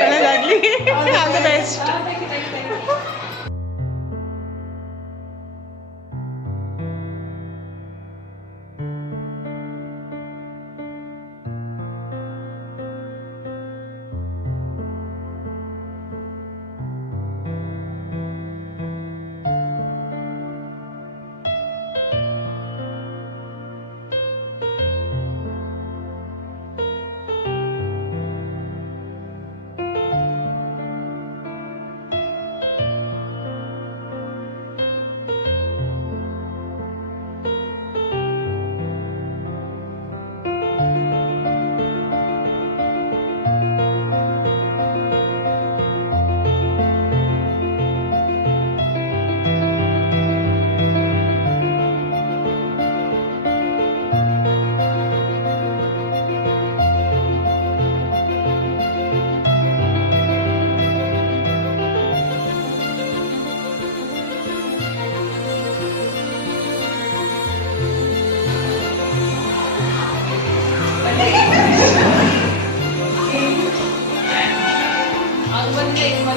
ಒಳ್ಳೇದಾಗಲಿ